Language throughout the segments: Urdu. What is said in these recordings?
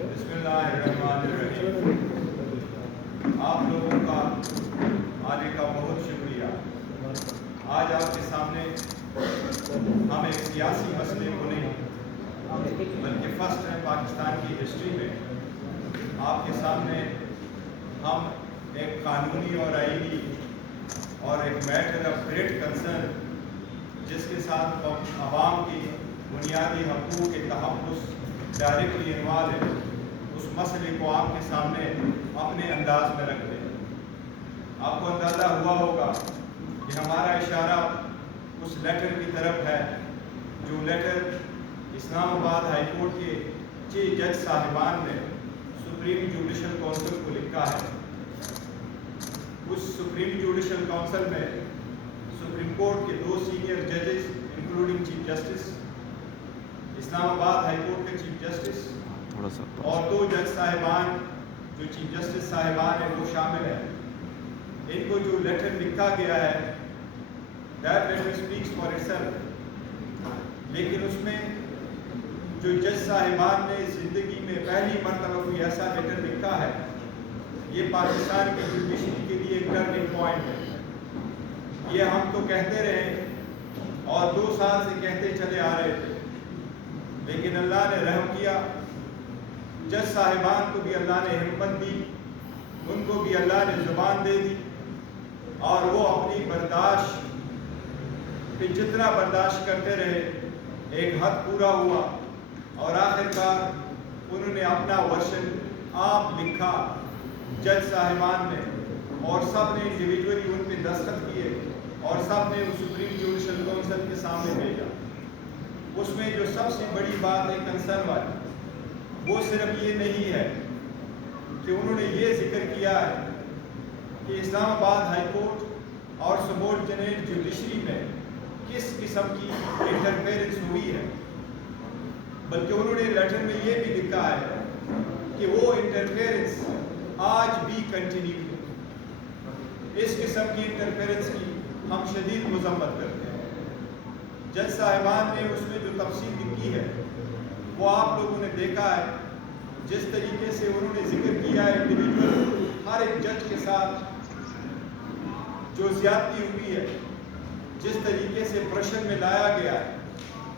بسم اللہ الرحمن الرحیم۔ آپ لوگوں کا آنے کا بہت شکریہ۔ آج آپ کے سامنے ہم ایک سیاسی مسئلے کو نہیں بلکہ فرسٹ ہے پاکستان کی ہسٹری میں آپ کے سامنے ہم ایک قانونی اور آئینی اور ایک میٹر آف گریٹ کنسرن جس کے ساتھ عوام کی بنیادی حقوق کے تحفظ ڈائریکٹلی انوالو ہے، اس مسئلے کو آپ کے سامنے اپنے انداز میں رکھ دیں۔ آپ کو اندازہ ہوا ہوگا کہ ہمارا اشارہ اس لیٹر کی طرف ہے جو لیٹر اسلام آباد ہائی کورٹ کے 6 جج صاحبان نے سپریم جوڈیشل کونسل کو لکھا ہے۔ اس سپریم جوڈیشل کونسل میں سپریم کورٹ کے 2 سینئر ججز انکلوڈنگ چیف جسٹس، اسلام آباد ہائی کورٹ کے چیف جسٹس اور 2 جج صاحبان جو چیف جسٹس صاحبان ہیں وہ شامل ہیں۔ ان کو جو لیٹر لکھا گیا ہے that letter speaks for itself، لیکن اس میں جو جج صاحبان نے زندگی میں پہلی مرتبہ کوئی ایسا لیٹر لکھا ہے، یہ پاکستان کی جوڈیشری کے لیے ایک ٹرننگ پوائنٹ ہے۔ یہ ہم تو کہتے رہے اور 2 سال سے کہتے چلے آ رہے تھے، لیکن اللہ نے رحم کیا، جج صاحبان کو بھی اللہ نے ہمت دی، ان کو بھی اللہ نے زبان دے دی اور وہ اپنی برداشت پہ جتنا برداشت کرتے رہے ایک حد پورا ہوا اور آخر کار انہوں نے اپنا ورشن آپ لکھا جج صاحبان نے، اور سب نے انڈیویجولی ان پہ دستخط کیے اور سب نے اس سپریم جوڈیشل کونسل کے سامنے بھیجا۔ اس میں جو سب سے بڑی بات ہے کنسرن والی، وہ صرف یہ نہیں ہے کہ انہوں نے یہ ذکر کیا ہے کہ اسلام آباد ہائی کورٹ اور سبورڈینیٹ جوڈیشری میں کس قسم کی انٹرفیرنس ہوئی ہے، بلکہ انہوں نے لیٹر میں یہ بھی لکھا ہے کہ وہ انٹرفیرنس آج بھی کنٹینیو ہے۔ اس قسم کی انٹرفیرنس کی ہم شدید مذمت کرتے ہیں۔ جج صاحبان نے اس میں جو تفصیل لکھی ہے وہ آپ لوگوں نے دیکھا ہے، جس طریقے سے انہوں نے ذکر کیا ہے انڈیویجول ہر ایک جج کے ساتھ جو زیادتی ہوئی ہے، جس طریقے سے پریشر میں لایا گیا ہے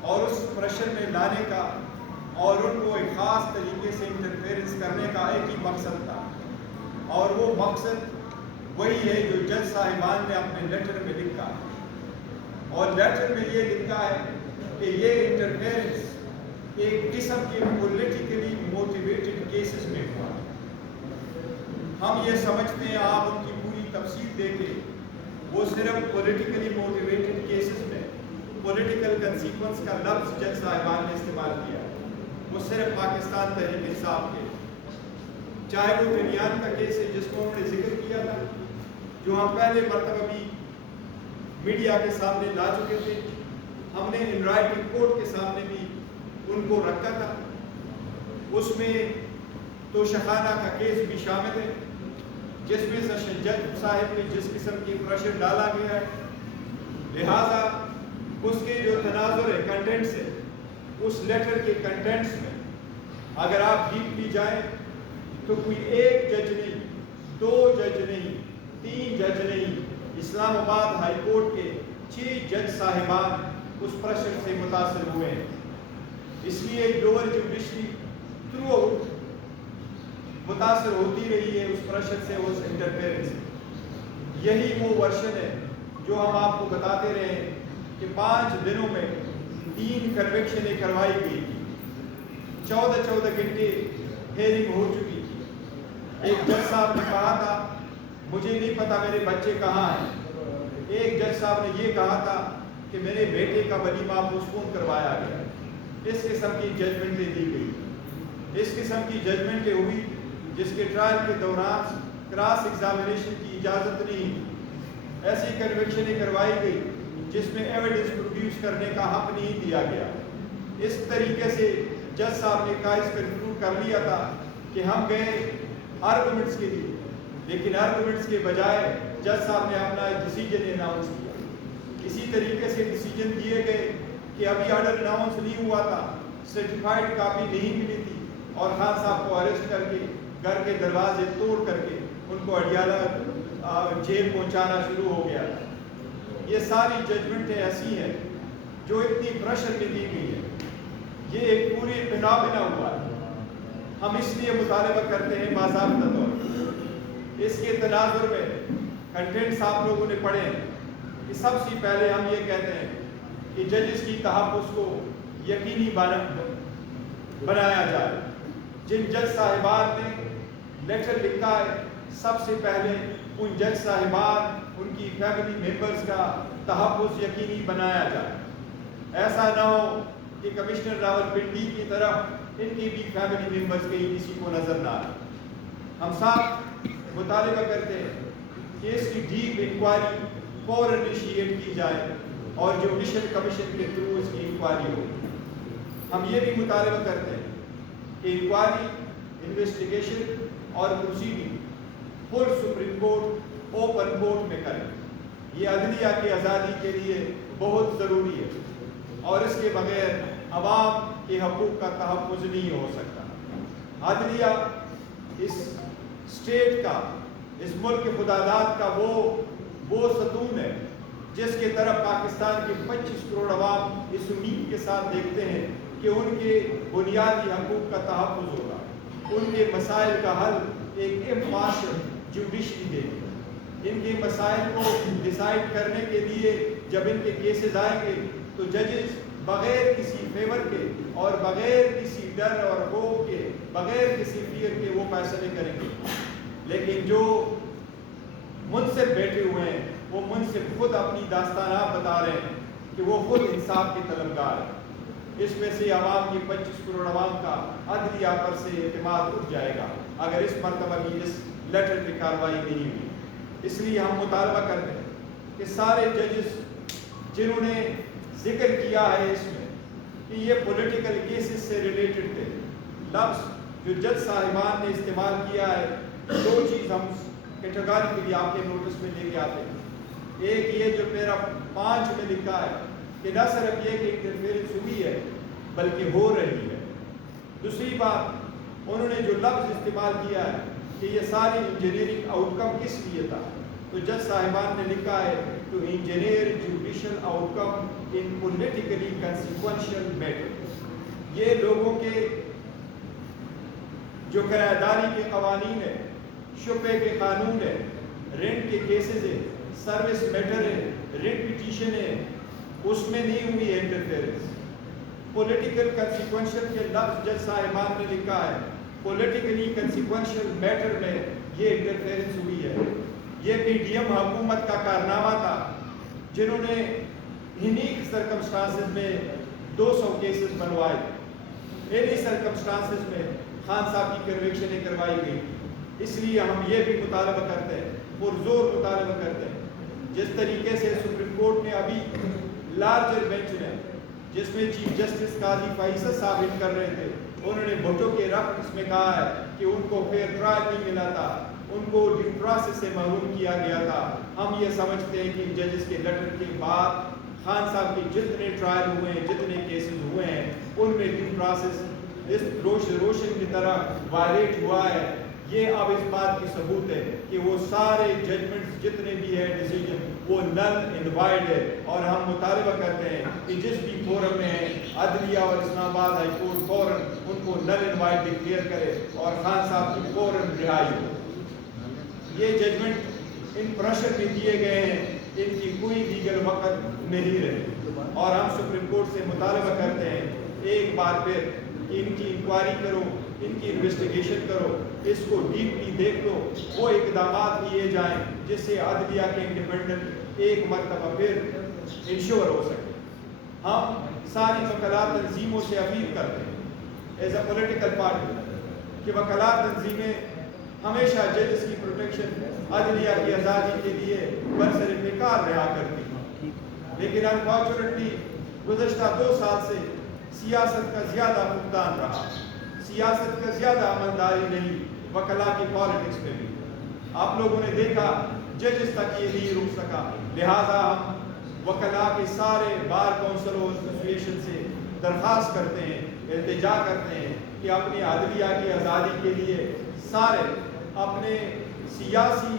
اور اس پریشر میں لانے کا اور ان کو ایک خاص طریقے سے انٹرفیرنس کرنے کا ایک ہی مقصد تھا، اور وہ مقصد وہی ہے جو جج صاحبان نے اپنے لیٹر میں لکھا ہے۔ اور لیٹر میں یہ لکھا ہے کہ یہ انٹرفیرنس ایک قسم کے پولیٹیکلی موٹیویٹڈ کیسز میں ہوا۔ ہم یہ سمجھتے ہیں، آپ ان کی پوری تفصیل دیکھیں، وہ صرف پولیٹیکلی موٹیویٹڈ کیسز میں پولیٹیکل کنسیکوینس کا لفظ جج صاحبان نے استعمال کیا، وہ صرف پاکستان تحریک انصاف کے، چاہے وہ ٹریان کا کیس ہے جس کو انہوں نے ذکر کیا تھا، جو ہم پہلے مرتبہ بھی میڈیا کے سامنے لا چکے تھے، ہم نے ان رائٹنگ کورٹ کے سامنے بھی ان کو رکھا تھا۔ اس میں توشخانہ کا کیس بھی شامل ہے، جس میں سیشن جج صاحب نے جس قسم کی پریشر ڈالا گیا ہے، لہٰذا اس کے جو تناظر ہے، کنٹینٹس ہے، اس لیٹر کے کنٹینٹس میں اگر آپ ڈیپلی جائیں تو کوئی ایک جج نہیں، 2 جج نہیں، 3 جج نہیں، اسلام آباد ہائی کورٹ کے 6 جج صاحبان اس پریشر سے متاثر ہوئے ہیں۔ اس لیے لوور جوڈیشری تھرو آؤٹ متاثر ہوتی رہی ہے اس پریشر سے، اس انٹرفیرنس سے۔ یہی وہ ورشن ہے جو ہم آپ کو بتاتے رہے ہیں کہ 5 دنوں میں 3 کنوکشنیں کروائی گئی تھی، 14 گھنٹے ہیئرنگ ہو چکی تھی۔ ایک جج صاحب نے کہا تھا مجھے نہیں پتا میرے بچے کہاں ہیں، ایک جج صاحب نے یہ کہا تھا کہ میرے بیٹے کا ولیمہ پوسٹپون کروایا گیا۔ اس قسم کی ججمنٹیں دی گئی، اس قسم کی ججمنٹیں ہوئی جس کے ٹرائل کے دوران کراس ایگزامینیشن کی اجازت نہیں، ایسی کنوکشنیں کروائی گئی جس میں ایویڈنس پروڈیوس کرنے کا حق نہیں دیا گیا۔ اس طریقے سے جج صاحب نے کائز کنکلوڈ کر لیا تھا کہ ہم گئے آرگومنٹس کے لیے، لیکن آرگومنٹس کے بجائے جج صاحب نے اپنا ڈیسیجن اناؤنس کیا۔ اسی طریقے سے ڈیسیجن دیے گئے کہ ابھی آرڈر اناؤنس نہیں ہوا تھا، سرٹیفائڈ کاپی نہیں ملی تھی، اور خان صاحب کو اریسٹ کر کے گھر کے دروازے توڑ کر کے ان کو اڈیالہ جیل پہنچانا شروع ہو گیا. یہ ساری ججمنٹیں ایسی ہیں جو اتنی پریشر میں دی گئی ہے. یہ ایک پوری بنا ہوا ہے. ہم اس لیے مطالبہ کرتے ہیں باضابطہ طور پر. اس کے تناظر میں کنٹینٹس آپ لوگوں نے پڑھے ہیں کہ سب سے پہلے ہم یہ کہتے ہیں کہ ججز کی تحفظ کو یقینی بنایا جائے. جن جج صاحبان نے لیٹر لکھا ہے سب سے پہلے ان جج صاحبان ان کی فیملی ممبرز کا تحفظ یقینی بنایا جائے. ایسا نہ ہو کہ کمشنر راولپنڈی کی طرف ان کی بھی فیملی ممبرز کہیں کسی کو نظر نہ آئے. ہم ساتھ مطالبہ کرتے ہیں کہ اس کی ڈیپ انکوائری فوراً انیشیٹ کی جائے اور جوڈیشل کمیشن کے تھرو اس کی انکوائری ہو. ہم یہ بھی مطالبہ کرتے ہیں کہ انکوائری، انویسٹیگیشن اور پروسیڈنگ فل سپریم کورٹ اوپن کورٹ میں کریں. یہ عدلیہ کی آزادی کے لیے بہت ضروری ہے اور اس کے بغیر عوام کے حقوق کا تحفظ نہیں ہو سکتا. عدلیہ اس اسٹیٹ کا، اس ملک خداداد کا وہ ستون ہے جس کے طرف پاکستان کے 25 کروڑ عوام اس امید کے ساتھ دیکھتے ہیں کہ ان کے بنیادی حقوق کا تحفظ ہوگا. ان کے مسائل کا حل ایک امپارشل جوڈیشری دے گی. ان کے مسائل کو ڈیسائیڈ کرنے کے لیے جب ان کے کیسز آئیں گے تو ججز بغیر کسی فیور کے اور بغیر کسی ڈر اور خوف کے، بغیر کسی فیئر کے وہ فیصلے کریں گے. لیکن جو منصف بیٹھے ہوئے ہیں وہ منصف خود اپنی داستانات بتا رہے ہیں کہ وہ خود انصاف کے طلبگار ہیں. اس میں سے عوام کی 25 کروڑ عوام کا عدلیہ پر سے اعتماد اٹھ جائے گا اگر اس مرتبہ کی اس لیٹر پہ کارروائی نہیں ہوئی. اس لیے ہم مطالبہ کرتے ہیں کہ سارے ججز جنہوں نے ذکر کیا ہے اس میں کہ یہ پولیٹیکل کیسز سے ریلیٹڈ تھے، لفظ جو جج صاحبان نے استعمال کیا ہے، دو چیز ہم کیٹیگری کے لیے آپ کے نوٹس میں لے کے آتے ہیں. ایک یہ جو پیرا 5 میں لکھا ہے کہ نہ صرف یہ کہ انٹرفیئرنس ہوئی ہے بلکہ ہو رہی ہے. دوسری بات انہوں نے جو لفظ استعمال کیا ہے کہ یہ ساری انجینئرنگ آؤٹ کم کس لیے تھا، تو جج صاحبان نے لکھا ہے to engineer judicial outcome in politically consequential matter. یہ لوگوں کے جو کرایہ داری کے قوانین ہیں، شبے کے قانون ہے، رینٹ کے کیسز ہیں، سروس میٹر ہے، رینٹ پٹیشن ہے، اس میں نہیں ہوئی انٹرفیئرنس. پولیٹیکل کنسیکوینشل کے لفظ جج صاحبان نے لکھا ہے، پولیٹیکلی کنسیکوینشل میٹر میں یہ انٹرفیئرنس ہوئی ہے. یہ پی ڈی ایم حکومت کا کارنامہ تھا جنہوں نے انہی سرکمسٹانسز میں 200 کیسز بنوائے. انہی سرکمسٹانسز میں خان صاحب کی کنوکشنیں کروائی گئی. اس لیے ہم یہ بھی مطالبہ کرتے ہیں، پرزور مطالبہ کرتے ہیں، جس طریقے سے سپریم کورٹ نے ابھی لارجر بینچ نے جس میں چیف جسٹس قاضی فیصل صاحب کر رہے تھے، انہوں نے بھٹو کے ریفرنس میں کہا ہے کہ ان کو فیئر ٹرائل نہیں ملا تھا، ان کو ڈیو پروسیس سے محروم کیا گیا تھا. ہم یہ سمجھتے ہیں کہ ججز کے لیٹر کے بعد خان صاحب کے جتنے ٹرائل ہوئے ہیں، جتنے کیسز ہوئے ہیں، ان میں ڈیو پروسیس اس روشن کی طرح وائلیٹ ہوا ہے. یہ اب اس بات کی ثبوت ہے کہ وہ سارے ججمنٹس جتنے بھی ہے ڈیسیجن وہ نل اینڈ وائڈ ہے. اور ہم مطالبہ کرتے ہیں کہ جس بھی فورم میں ہے عدلیہ اور اسلام آباد ہائی کورٹ فوراً ان کو نل اینڈ وائڈ ڈکلیئر کرے اور خان صاحب کی فوراً رہائی ہو. یہ ججمنٹ ان پریشر میں دیے گئے ہیں، ان کی کوئی لیگل وقت نہیں رہی. اور ہم سپریم کورٹ سے مطالبہ کرتے ہیں ایک بار پھر ان کی انکوائری کرو، ان کی انویسٹیگیشن کرو، اس کو ڈیپلی دیکھ لو، وہ اقدامات کیے جائیں جس سے عدلیہ کے انڈیپینڈنٹ ایک مرتبہ پھر انشور ہو سکے. ہم ساری وکلاء تنظیموں سے اپیل کرتے ہیں ایز اے پولیٹیکل پارٹی کہ وکلاء تنظیمیں ہمیشہ ججز کی پروٹیکشن، عدلیہ کی آزادی کے لیے برسر پیکار رہا کرتی ہیں. لیکن انفارچونیٹلی گزشتہ 2 سال سے سیاست کا زیادہ فقدان رہا، سیاست کا زیادہ عملداری نہیں وکلاء کی پالیٹکس میں بھی. آپ لوگوں نے دیکھا ججز تک یہ نہیں رک سکا. لہٰذا ہم وکلاء کے سارے بار کونسل اور ایسوسیشن سے درخواست کرتے ہیں، التجا کرتے ہیں کہ اپنی عدلیہ کی آزادی کے لیے سارے اپنے سیاسی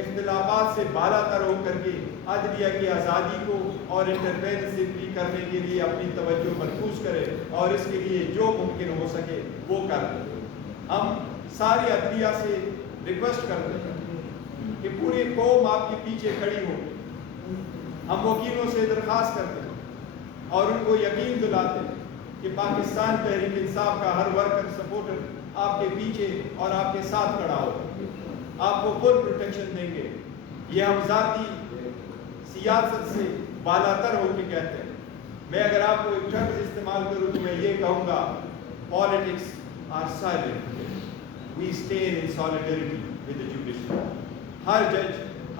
اختلافات سے بالا تر ہو کر کے عدلیہ کی آزادی کو اور انٹرفیرنس کرنے کے لیے اپنی توجہ مرکوز کرے اور اس کے لیے جو ممکن ہو سکے وہ کر لیں۔ ہم ساری عدلیہ سے ریکویسٹ کرتے ہیں کہ پوری قوم آپ کے پیچھے کھڑی ہو۔ ہم وکیلوں سے درخواست کرتے ہیں اور ان کو یقین دلاتے ہیں کہ پاکستان تحریک انصاف کا ہر ورکر سپورٹر آپ کے پیچھے اور آپ کے ساتھ کھڑا ہو، آپ کو فل پروٹیکشن دیں گے۔ یہ ہم ذاتی سیاست سے بالا تر ہو کے کہتے ہیں۔ میں اگر آپ کو ایک ٹرمز استعمال کروں تو میں یہ کہوں گا، politics are silent, we stand in solidarity with the judiciary. ہر جج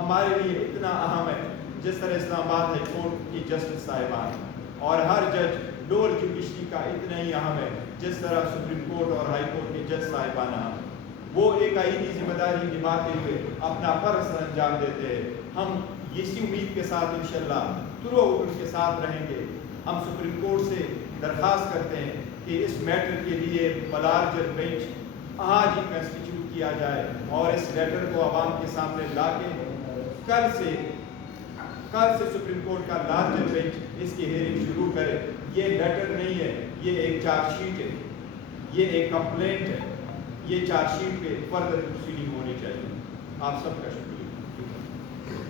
ہمارے لیے اتنا اہم ہے جس طرح اسلام آباد ہائی کورٹ کی جسٹس صاحبان، اور ہر جج لوور جوڈیشری کا اتنا ہی اہم ہے جس طرح سپریم کورٹ اور ہائی کورٹ کے جج صاحبان اہم ہیں۔ وہ ایک آئینی ذمہ داری نبھاتے ہوئے اپنا فرض انجام دیتے ہیں۔ ہم اسی امید کے ساتھ انشاءاللہ تھرو ان کے ساتھ رہیں گے۔ ہم سپریم کورٹ سے درخواست کرتے ہیں کہ اس میٹر کے لیے لارجر بینچ آج ہی کنسٹیچیوٹ کیا جائے اور اس لیٹر کو عوام کے سامنے لا کے کل سے سپریم کورٹ کا لارجر بینچ اس کی ہیئرنگ شروع کرے۔ یہ لیٹر نہیں ہے، یہ ایک چارج شیٹ ہے، یہ ایک کمپلینٹ ہے۔ یہ چارج شیٹ پہ فردر پروسیڈنگ ہونی چاہیے۔ آپ سب کا شکریہ۔